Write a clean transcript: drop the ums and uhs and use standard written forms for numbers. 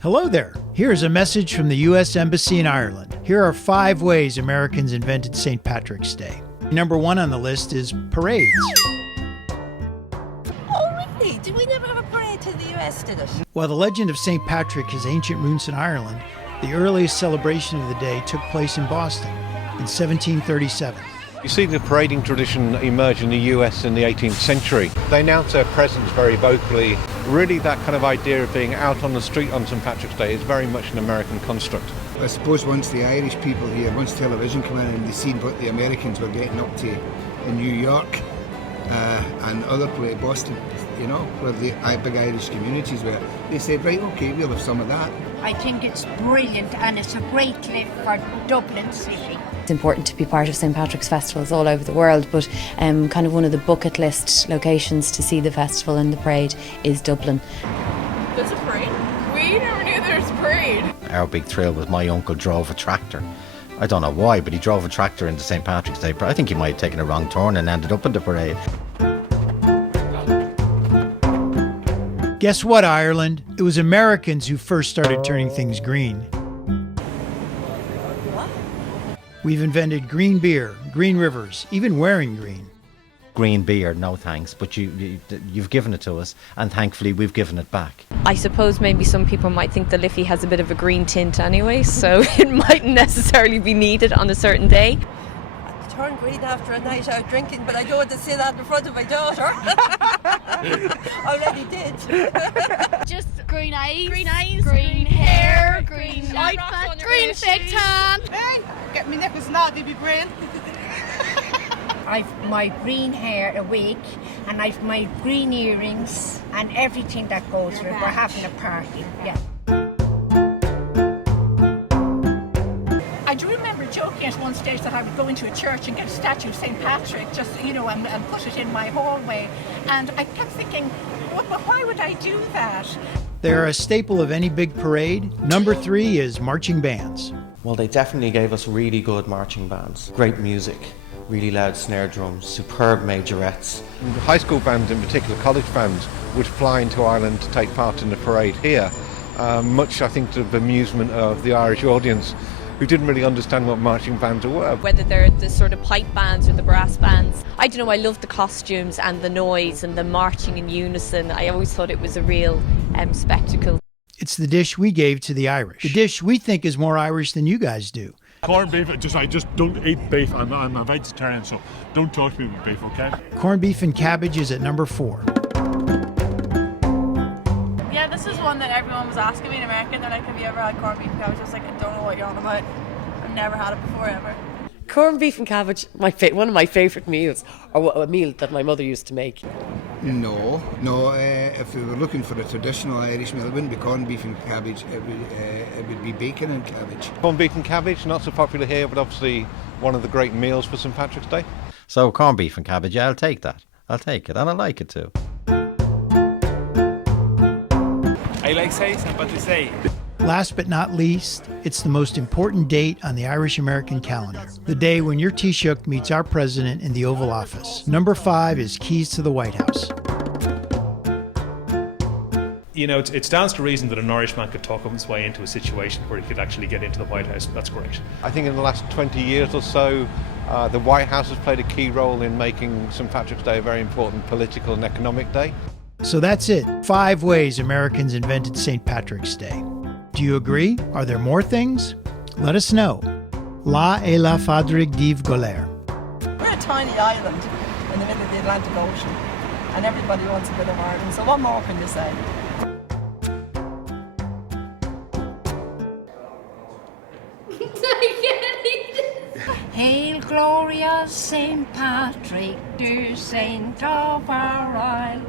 Hello there. Here's a message from the U.S. Embassy in Ireland. Here are 5 ways Americans invented St. Patrick's Day. Number 1 on the list is parades. Oh, really? Did we never have a parade to the US, did it? While the legend of St. Patrick has ancient roots in Ireland, the earliest celebration of the day took place in Boston in 1737. You see the parading tradition emerge in the US in the 18th century. They announce their presence very vocally. Really, that kind of idea of being out on the street on St. Patrick's Day is very much an American construct. I suppose once the Irish people here, once television came in and they seen what the Americans were getting up to in New York and other places, Boston, you know, where the big Irish communities were, they said, right, okay, we'll have some of that. I think it's brilliant and it's a great lift for Dublin City. It's important to be part of St. Patrick's festivals all over the world, but kind of one of the bucket list locations to see the festival and the parade is Dublin. There's a parade? We never knew there was a parade. Our big thrill was my uncle drove a tractor. I don't know why, but he drove a tractor into St. Patrick's Day. I think he might have taken a wrong turn and ended up in the parade. Guess what, Ireland? It was Americans who first started turning things green. We've invented green beer, green rivers, even wearing green. Green beer, no thanks, but you've given it to us, and thankfully we've given it back. I suppose maybe some people might think the Liffey has a bit of a green tint anyway, so it mightn't necessarily be needed on a certain day. I turned green after a night out drinking, but I don't want to say that in front of my daughter. Already did. Just green eyes, green hair, green outfit, green fig tan. Hey, get me nipples now, they'd be green. I've my green hair a wig and I've my green earrings and everything that goes with it. We're having a party, yeah. I do remember joking at one stage that I would go into a church and get a statue of St. Patrick, just, you know, and put it in my hallway. And I kept thinking, well, why would I do that? They're a staple of any big parade. Number 3 is marching bands. Well, they definitely gave us really good marching bands. Great music, really loud snare drums, superb majorettes. And high school bands, in particular college bands, would fly into Ireland to take part in the parade here, much, I think, to the amusement of the Irish audience, who didn't really understand what marching bands were. Whether they're the sort of pipe bands or the brass bands. I don't know, I love the costumes and the noise and the marching in unison. I always thought it was a real spectacle. It's the dish we gave to the Irish. The dish we think is more Irish than you guys do. Corned beef, I just don't eat beef. I'm a vegetarian, so don't talk to me with beef, okay? Corned beef and cabbage is at number 4. Yeah, this is one that everyone was asking me in America. They're like, have you ever had corned beef and cabbage? I was like, I don't know what you're on about. I've never had it before, ever. Corned beef and cabbage, one of my favourite meals, or a meal that my mother used to make. No. If we were looking for a traditional Irish meal, it wouldn't be corned beef and cabbage, it would be bacon and cabbage. Corned beef and cabbage, not so popular here, but obviously one of the great meals for St. Patrick's Day. So corned beef and cabbage, yeah, I'll take that. I'll take it, and I like it too. I like St. Patrick's Day. Last but not least, it's the most important date on the Irish-American calendar. The day when your Taoiseach meets our president in the Oval Office. Number 5 is keys to the White House. You know, it stands to reason that an Irishman could talk his way into a situation where he could actually get into the White House. That's great. I think in the last 20 years or so, the White House has played a key role in making St. Patrick's Day a very important political and economic day. So that's it. 5 ways Americans invented St. Patrick's Day. Do you agree? Are there more things? Let us know. La e la Fadrig div Goler. We're a tiny island in the middle of the Atlantic Ocean, and everybody wants a bit of Ireland, so what more can you say? Hail glorious St. Patrick, dear saint of our isle.